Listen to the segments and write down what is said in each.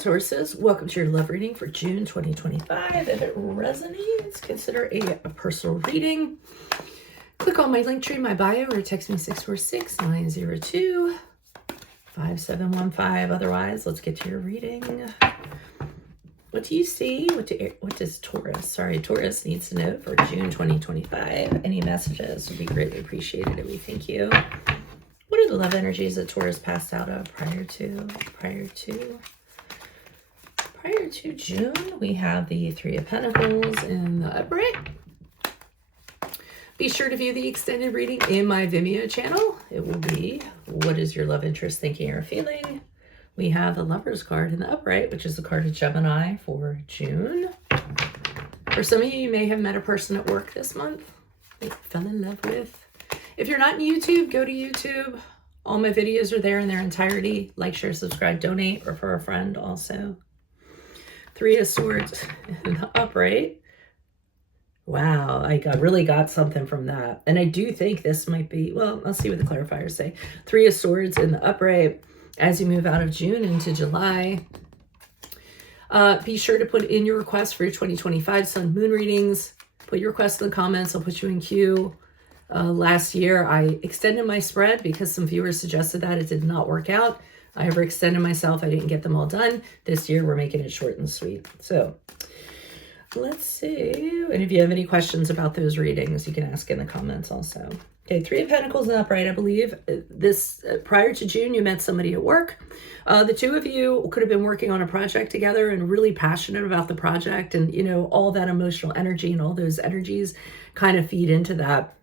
Tauruses, welcome to your love reading for June 2025. If it resonates, consider a personal reading. Click on my link tree in my bio or text me 646-902-5715. Otherwise, let's get to your reading. What do you see? What does Taurus needs to know for June 2025? Any messages would be greatly appreciated, and we thank you. What are the love energies that Taurus passed out of prior to June? We have the Three of Pentacles in the upright. Be sure to view the extended reading in my Vimeo channel. It will be, what is your love interest thinking or feeling? We have the Lover's card in the upright, which is the card of Gemini for June. For some of you, you may have met a person at work this month that you fell in love with. If you're not on YouTube, go to YouTube. All my videos are there in their entirety. Like, share, subscribe, donate, refer a friend also. Three of Swords in the upright. Wow, I really got something from that. And I do think this might be, well, let's see what the clarifiers say. Three of Swords in the upright as you move out of June into July. Be sure to put in your request for your 2025 Sun Moon readings. Put your request in the comments. I'll put you in queue. Last year, I extended my spread because some viewers suggested that. It did not work out. I overextended myself. I didn't get them all done. This year, we're making it short and sweet. So let's see. And if you have any questions about those readings, you can ask in the comments also. Okay, Three of Pentacles in the upright. I believe this prior to June, you met somebody at work. The two of you could have been working on a project together and really passionate about the project. And, you know, all that emotional energy and all those energies kind of feed into that.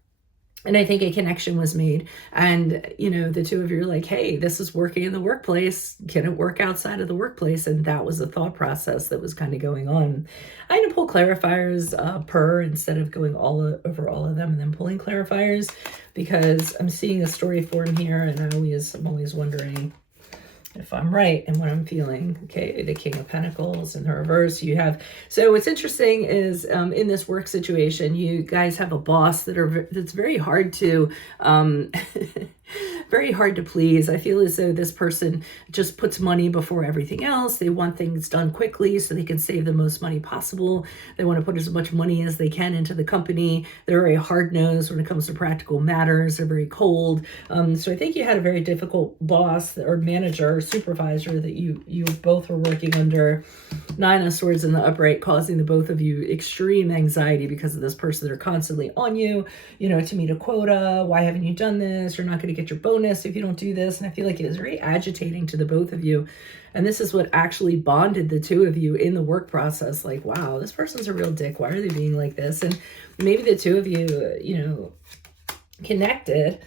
And I think a connection was made, and, you know, the two of you are like, hey, this is working in the workplace. Can it work outside of the workplace? And that was the thought process that was kind of going on. I'm going to pull clarifiers per instead of going over all of them and then pulling clarifiers, because I'm seeing a story form here, and I'm always wondering if I'm right and what I'm feeling. Okay, the King of Pentacles in the reverse. You have, so what's interesting is in this work situation, you guys have a boss that's very hard to very hard to please. I feel as though this person just puts money before everything else. They want things done quickly so they can save the most money possible. They want to put as much money as they can into the company. They're very hard-nosed when it comes to practical matters. They're very cold. So I think you had a very difficult boss or manager or supervisor that you both were working under. Nine of Swords in the upright, causing the both of you extreme anxiety because of this person. They're constantly on you, you know, to meet a quota. Why haven't you done this? You're not going to get your bonus if you don't do this. And I feel like it was very agitating to the both of you. And this is what actually bonded the two of you in the work process. Like, wow, this person's a real dick. Why are they being like this? And maybe the two of you, you know, connected.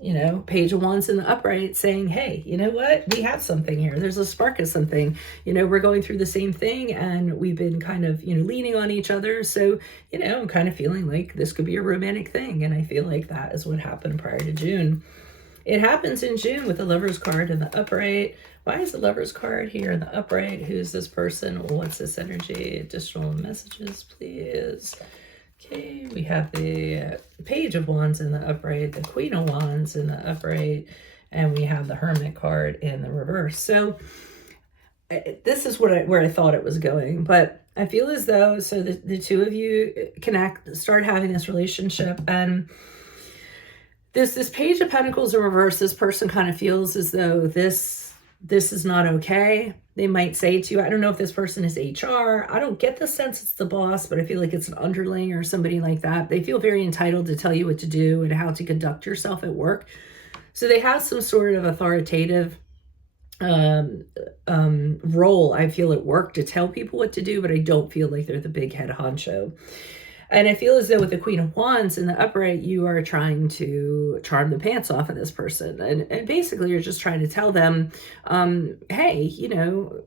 You know, Page of Wands in the upright saying, hey, you know what? We have something here. There's a spark of something. You know, we're going through the same thing, and we've been kind of, you know, leaning on each other. So, you know, I'm kind of feeling like this could be a romantic thing. And I feel like that is what happened prior to June. It happens in June with the Lover's card in the upright. Why is the Lover's card here in the upright? Who's this person? What's this energy? Additional messages, please. Okay, we have the Page of Wands in the upright, the Queen of Wands in the upright, and we have the Hermit card in the reverse. So this is where I thought it was going, but I feel as though, so the two of you start having this relationship, and this Page of Pentacles in reverse, this person kind of feels as though this is not okay. They might say to you, I don't know if this person is HR. I don't get the sense it's the boss, but I feel like it's an underling or somebody like that. They feel very entitled to tell you what to do and how to conduct yourself at work. So they have some sort of authoritative role, I feel, at work to tell people what to do, but I don't feel like they're the big head honcho. And I feel as though with the Queen of Wands in the upright, you are trying to charm the pants off of this person. And basically you're just trying to tell them, hey, you know,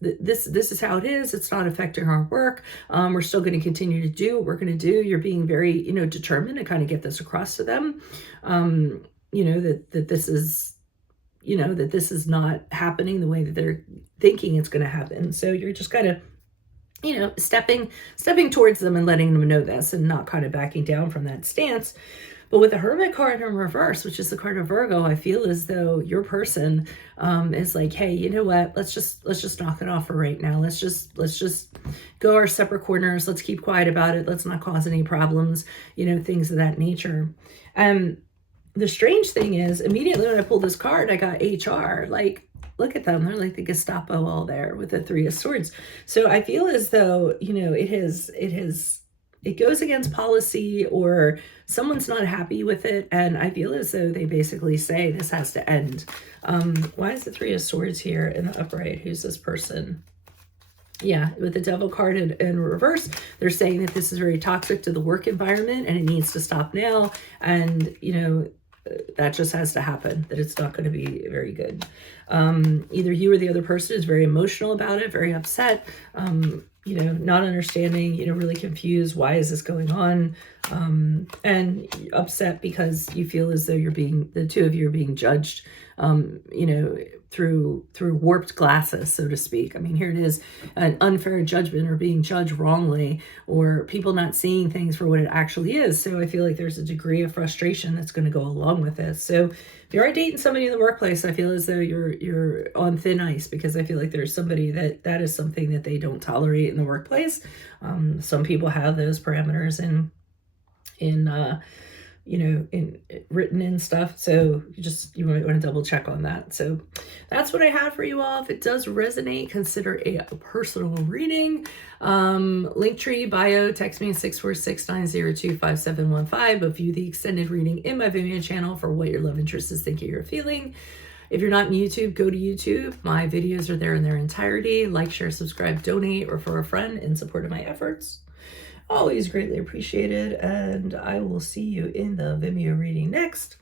this is how it is. It's not affecting our work. We're still going to continue to do what we're going to do. You're being very, you know, determined to kind of get this across to them. You know, that this is, you know, that this is not happening the way that they're thinking it's going to happen. So you're just kind of, you know, stepping towards them and letting them know this and not kind of backing down from that stance. But with the Hermit card in reverse, which is the card of Virgo, I feel as though your person is like, hey, you know what? Let's just knock it off for right now. Let's just go our separate corners. Let's keep quiet about it. Let's not cause any problems. Things of that nature. The strange thing is, immediately when I pulled this card, I got HR. Like, look at them. They're like the Gestapo all there with the Three of Swords. So I feel as though, it goes against policy, or someone's not happy with it. And I feel as though they basically say this has to end. Why is the Three of Swords here in the upright? Who's this person? Yeah, with the Devil card in reverse, they're saying that this is very toxic to the work environment and it needs to stop now. And, that just has to happen, that it's not going to be very good. Either you or the other person is very emotional about it, very upset, not understanding, really confused. Why is this going on? And upset because you feel as though the two of you are being judged, through warped glasses, so to speak. I mean, here it is, an unfair judgment, or being judged wrongly, or people not seeing things for what it actually is. So I feel like there's a degree of frustration that's going to go along with this. So if you are dating somebody in the workplace, I feel as though you're on thin ice, because I feel like there's somebody that is something that they don't tolerate in the workplace. Some people have those parameters in written in stuff. So you might want to double check on that. So that's what I have for you all. If it does resonate, consider a personal reading. Linktree bio, text me at 646-902-5715. But view the extended reading in my Vimeo channel for what your love interest is thinking or feeling. If you're not on YouTube, go to YouTube. My videos are there in their entirety. Like, share, subscribe, donate, refer a friend in support of my efforts. Always greatly appreciated, and I will see you in the Vimeo reading next.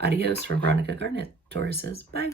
Adios from Veronica Garnett. Taurus says bye.